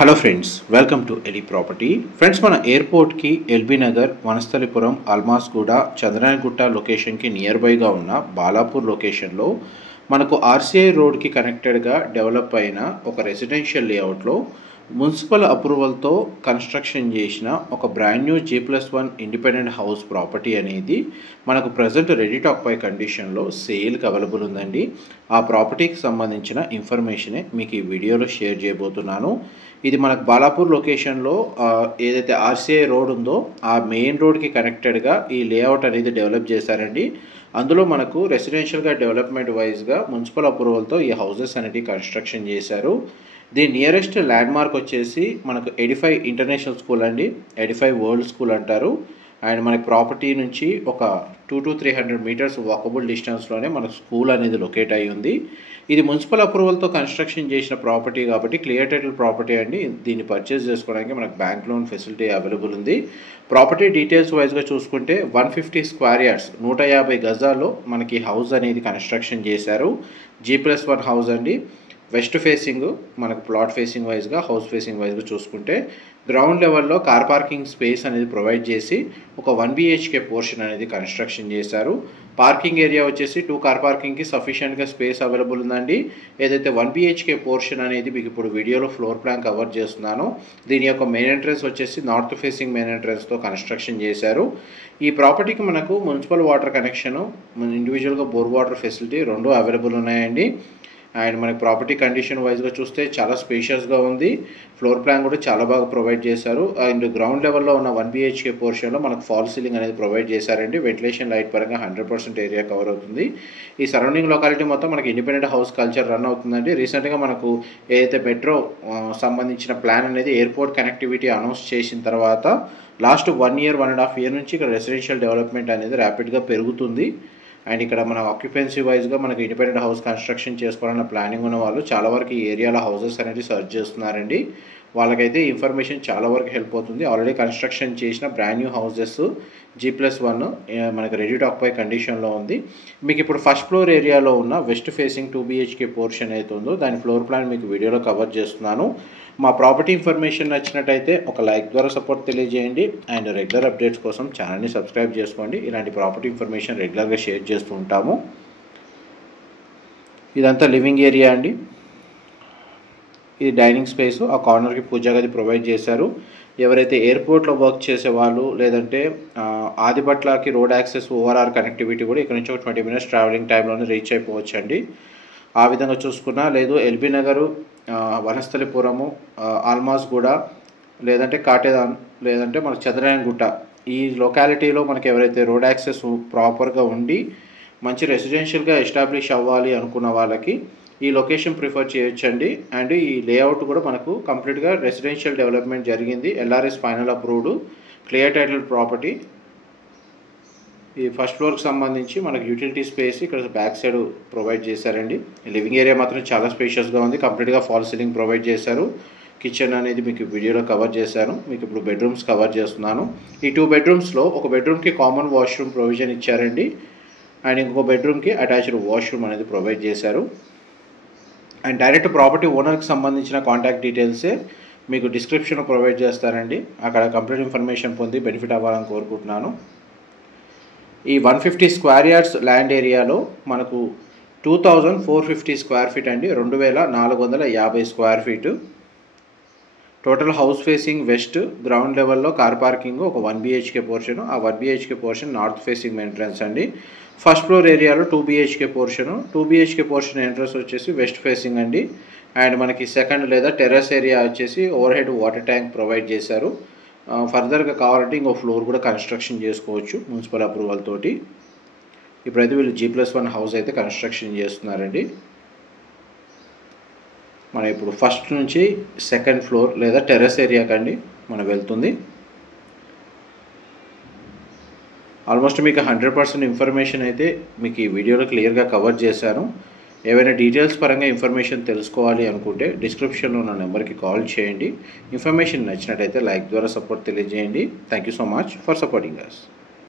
Hello friends, welcome to ఎలి property. Friends, మన ఎయిర్పోర్ట్కి ఎల్బీ నగర్, వనస్థలిపురం, అల్మాస్గూడ, చంద్రాయణగుట్ట లొకేషన్కి నియర్ బైగా ఉన్న బాలాపూర్ లొకేషన్లో మనకు ఆర్సీఐ రోడ్కి కనెక్టెడ్గా డెవలప్ అయిన ఒక రెసిడెన్షియల్ లేఅవుట్లో మున్సిపల్ అప్రూవల్తో కన్స్ట్రక్షన్ చేసిన ఒక brand new G+1 independent house property అనేది మనకు ప్రజెంట్ రెడీ టు ఆక్యుపై కండిషన్లో సేల్కి అవైలబుల్ ఉందండి. ఆ ప్రాపర్టీకి సంబంధించిన ఇన్ఫర్మేషనే మీకు ఈ వీడియోలో షేర్ చేయబోతున్నాను. ఇది మనకు బాలాపూర్ లొకేషన్లో ఏదైతే ఆర్సీఐ రోడ్ ఉందో ఆ మెయిన్ రోడ్కి కనెక్టెడ్గా ఈ లేఅవుట్ అనేది డెవలప్ చేశారండి. అందులో మనకు రెసిడెన్షియల్గా డెవలప్మెంట్ వైజ్గా మున్సిపల్ అప్రూవల్తో ఈ హౌసెస్ అనేవి కన్స్ట్రక్షన్ చేశారు. దీని నియరెస్ట్ ల్యాండ్ మార్క్ వచ్చేసి మనకు ఎడిఫై ఇంటర్నేషనల్ స్కూల్ అండి, ఎడిఫై వరల్డ్ స్కూల్ అంటారు. అండ్ మనకి ప్రాపర్టీ నుంచి ఒక 200 to 300 మీటర్స్ వాకబుల్ డిస్టెన్స్లోనే మనకు స్కూల్ అనేది లొకేట్ అయ్యి ఉంది. ఇది మున్సిపల్ అప్రూవల్తో కన్స్ట్రక్షన్ చేసిన ప్రాపర్టీ కాబట్టి క్లియర్ టైటిల్ ప్రాపర్టీ అండి. దీన్ని పర్చేస్ చేసుకోవడానికి మనకు బ్యాంక్ లోన్ ఫెసిలిటీ అవైలబుల్ ఉంది. ప్రాపర్టీ డీటెయిల్స్ వైజ్గా చూసుకుంటే 150 స్క్వేర్ యార్డ్స్ 150 గజాల్లో మనకి హౌస్ అనేది కన్స్ట్రక్షన్ చేశారు. G+1 హౌస్ అండి. వెస్ట్ ఫేసింగ్ మనకు ప్లాట్ ఫేసింగ్ వైజ్గా, హౌస్ ఫేసింగ్ వైజ్గా చూసుకుంటే గ్రౌండ్ లెవెల్లో కార్ పార్కింగ్ స్పేస్ అనేది ప్రొవైడ్ చేసి ఒక 1 BHK పోర్షన్ అనేది కన్స్ట్రక్షన్ చేశారు. పార్కింగ్ ఏరియా వచ్చేసి 2 కార్ పార్కింగ్కి సఫిషియెంట్గా స్పేస్ అవైలబుల్ ఉందండి. ఏదైతే 1 BHK పోర్షన్ అనేది మీకు ఇప్పుడు వీడియోలో ఫ్లోర్ ప్లాన్ కవర్ చేస్తున్నాను. దీని యొక్క మెయిన్ ఎంట్రన్స్ వచ్చేసి నార్త్ ఫేసింగ్ మెయిన్ ఎంట్రన్స్తో కన్స్ట్రక్షన్ చేశారు. ఈ ప్రాపర్టీకి మనకు మున్సిపల్ వాటర్ కనెక్షను, ఇండివిజువల్గా బోర్ వాటర్ ఫెసిలిటీ రెండు అవైలబుల్ ఉన్నాయండి. అండ్ మనకి ప్రాపర్టీ కండిషన్ వైజ్గా చూస్తే చాలా స్పేషియస్గా ఉంది. ఫ్లోర్ ప్లాన్ కూడా చాలా బాగా ప్రొవైడ్ చేశారు. అండ్ గ్రౌండ్ లెవెల్లో ఉన్న 1 BHK పోర్షన్లో మనకు ఫాల్ సీలింగ్ అనేది ప్రొవైడ్ చేశారండి. వెంటిలేషన్ లైట్ పరంగా 100% ఏరియా కవర్ అవుతుంది. ఈ సరౌండింగ్ లొకాలిటీ మొత్తం మనకి ఇండిపెండెంట్ హౌస్ కల్చర్ రన్ అవుతుందండి. రీసెంట్గా మనకు ఏదైతే మెట్రో సంబంధించిన ప్లాన్ అనేది ఎయిర్పోర్ట్ కనెక్టివిటీ అనౌన్స్ చేసిన తర్వాత లాస్ట్ 1 year 1.5 year నుంచి ఇక్కడ రెసిడెన్షియల్ డెవలప్మెంట్ అనేది ర్యాపిడ్గా పెరుగుతుంది. అండ్ ఇక్కడ మన ఆక్యుపెన్సీ వైజ్గా మనకు ఇండిపెండెంట్ హౌస్ కన్స్ట్రక్షన్ చేసుకోవాలన్న ప్లానింగ్ ఉన్న వాళ్ళు చాలా వరకు ఈ ఏరియాలో హౌసెస్ అనేది సర్చ్ చేస్తున్నారండి. వాళ్ళకైతే ఇన్ఫర్మేషన్ చాలా వరకు హెల్ప్ అవుతుంది. ఆల్రెడీ కన్స్ట్రక్షన్ చేసిన బ్రాండ్ న్యూ హౌసెస్ G+1 మనకు రెడీ టు ఆక్యుపై కండిషన్లో ఉంది. మీకు ఇప్పుడు ఫస్ట్ ఫ్లోర్ ఏరియాలో ఉన్న వెస్ట్ ఫేసింగ్ 2 BHK పోర్షన్ అయితే ఉందో దాని ఫ్లోర్ ప్లాన్ మీకు వీడియోలో కవర్ చేస్తున్నాను. మా ప్రాపర్టీ ఇన్ఫర్మేషన్ నచ్చినట్టయితే ఒక లైక్ ద్వారా సపోర్ట్ తెలియజేయండి. అండ్ రెగ్యులర్ అప్డేట్స్ కోసం ఛానల్ని సబ్స్క్రైబ్ చేసుకోండి. ఇలాంటి ప్రాపర్టీ ఇన్ఫర్మేషన్ రెగ్యులర్గా షేర్ చేస్తూ ఉంటాము. ఇదంతా లివింగ్ ఏరియా అండి. ఇది డైనింగ్ స్పేస్, ఆ కార్నర్కి పూజా గది ప్రొవైడ్ చేశారు. ఎవరైతే ఎయిర్పోర్ట్లో వర్క్ చేసే వాళ్ళు లేదంటే ఆదిబట్లకి రోడ్ యాక్సెస్ ఓఆర్ఆర్ కనెక్టివిటీ కూడా ఇక్కడ నుంచి ఒక 20 minutes ట్రావెలింగ్ టైంలోనే రీచ్ అయిపోవచ్చు అండి. ఆ విధంగా చూసుకున్నా లేదు ఎల్బీ నగరు, వనస్థలిపురము, ఆల్మాస్గూడ లేదంటే కాటేదాన్ లేదంటే మన చంద్రాయణగుట్ట ఈ లొకాలిటీలో మనకి ఎవరైతే రోడ్ యాక్సెస్ ప్రాపర్గా ఉండి మంచి రెసిడెన్షియల్గా ఎస్టాబ్లిష్ అవ్వాలి అనుకున్న వాళ్ళకి ఈ లొకేషన్ ప్రిఫర్ చేయొచ్చండి. అండ్ ఈ లేఅవుట్ కూడా మనకు కంప్లీట్గా రెసిడెన్షియల్ డెవలప్మెంట్ జరిగింది. LRS final approved clear title property. ఈ ఫస్ట్ ఫ్లోర్కి సంబంధించి మనకు యూటిలిటీ స్పేస్ ఇక్కడ బ్యాక్ సైడ్ ప్రొవైడ్ చేశారండి. లివింగ్ ఏరియా మాత్రం చాలా స్పేషియస్గా ఉంది. కంప్లీట్గా ఫాల్ సీలింగ్ ప్రొవైడ్ చేశారు. కిచెన్ అనేది మీకు వీడియోలో కవర్ చేశాను. మీకు ఇప్పుడు బెడ్రూమ్స్ కవర్ చేస్తున్నాను. ఈ 2 bedrooms ఒక బెడ్రూమ్కి కామన్ వాష్రూమ్ ప్రొవిజన్ ఇచ్చారండి. అండ్ ఇంకొక బెడ్రూమ్కి అటాచ్డ్ వాష్రూమ్ అనేది ప్రొవైడ్ చేశారు. అండ్ డైరెక్ట్ ప్రాపర్టీ ఓనర్కి సంబంధించిన కాంటాక్ట్ డీటెయిల్సే మీకు డిస్క్రిప్షన్లో ప్రొవైడ్ చేస్తారండి. అక్కడ కంప్లీట్ ఇన్ఫర్మేషన్ పొంది బెనిఫిట్ అవ్వాలని కోరుకుంటున్నాను. ఈ 150 స్క్వేర్ యార్డ్స్ ల్యాండ్ ఏరియాలో మనకు 2450 స్క్వేర్ ఫీట్ అండి, 2450 square feet. Total house facing west, ground లెవెల్లో కార్ పార్కింగ్ ఒక 1 BHK పోర్షన్, ఆ 1 BHK portion north facing entrance అండి. ఫస్ట్ ఫ్లోర్ ఏరియాలో 2 BHK portion, 2 BHK portion entrance వచ్చేసి వెస్ట్ ఫేసింగ్ అండి. అండ్ మనకి సెకండ్ లేదా టెర్రస్ ఏరియా వచ్చేసి over head water tank provide చేశారు. ఫర్దర్గా కావాలంటే ఇంకో ఫ్లోర్ కూడా కన్స్ట్రక్షన్ చేసుకోవచ్చు మున్సిపల్ అప్రూవల్ తోటి. ఇప్పుడైతే వీళ్ళు G+1 హౌస్ అయితే కన్స్ట్రక్షన్ చేస్తున్నారండి. మనం ఇప్పుడు ఫస్ట్ నుంచి సెకండ్ ఫ్లోర్ లేదా టెర్రస్ ఏరియాకి అండి మనం వెళ్తుంది. ఆల్మోస్ట్ మీకు 100% ఇన్ఫర్మేషన్ అయితే మీకు ఈ వీడియోలో క్లియర్గా కవర్ చేశాను. ఏవైనా డీటెయిల్స్ పరంగా ఇన్ఫర్మేషన్ తెలుసుకోవాలి అనుకుంటే డిస్క్రిప్షన్లో ఉన్న నెంబర్కి కాల్ చేయండి. ఇన్ఫర్మేషన్ నచ్చినట్టయితే లైక్ ద్వారా సపోర్ట్ తెలియజేయండి. Thank you so much for supporting us.